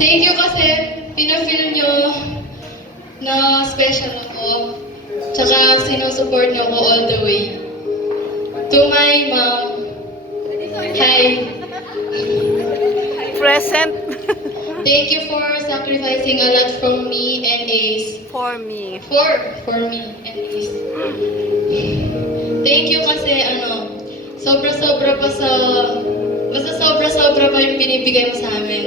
Thank you kasi pinafeel nyo na special ako. Tsaka sinusupport nyo ako all the way. To my mom, hi. Present. Thank you for sacrificing a lot from me and Ace. For me. For me and Ace. Thank you kasi sobra-sobra pa basta sobra-sobra pa yung binibigay mo sa amin.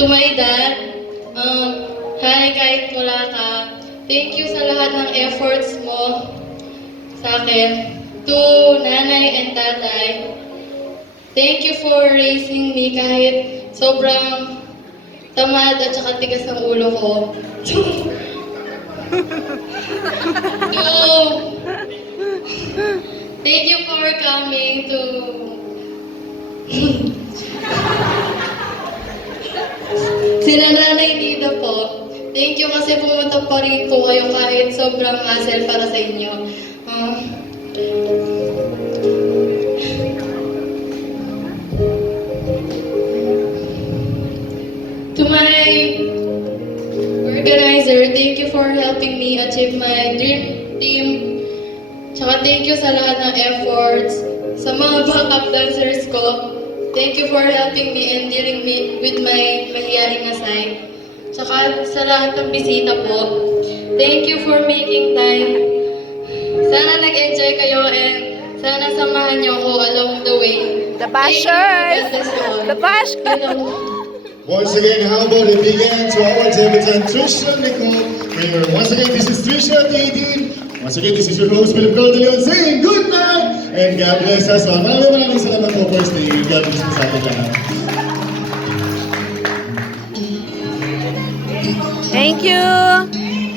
To my dad, hi kahit wala ka. Thank you sa lahat ng efforts mo sa akin. To nanay and tatay, thank you for raising me kahit sobrang tamad at saka tigas ng ulo ko. Thank you for coming to sila Nanay Nida po. Thank you kasi pumunta pa rin po kayo kahit sobrang hassle para sa inyo. To my organizer, thank you for helping me achieve my dream team. Tsaka thank you sa lahat ng efforts. Sa mga backup dancers ko, thank you for helping me and dealing me with my mahiharing na side. Tsaka sa lahat ng bisita po, thank you for making time. Sana nag-enjoy kayo and sana samahan niyo ako along the way. The bashers! The bash! Once again, how about a big hand to our debutant Trisha Nicole Kramer. Once again, this is Trisha T18. Once again, this is your host, Philip Carl de Leon, saying good night and God bless us all. Maraming salamat po for staying. God bless us sa ating lahat. Thank you!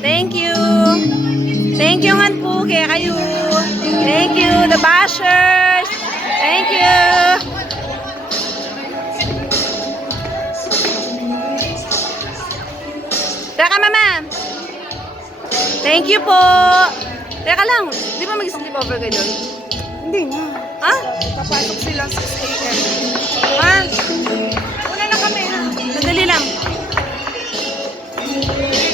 Thank you! Thank you man po kaya kayo. Thank you, the bashers! Thank you! Teka, mama! Thank you po! Teka lang, di ba mag-sleep over ka doon? Hindi na. Ha? Papasok sila 6 a.m. Ha? Una na kami ha. Madali lang. Thank you.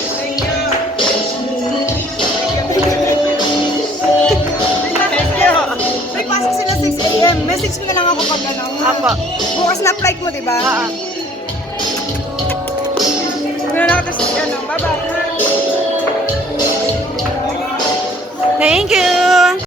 May pasok sila 6 a.m. Message mo na lang ako pag ano. Apo. Bukas na flight mo, di ba? Oo. Meron na ako ano. Bye-bye. Thank you!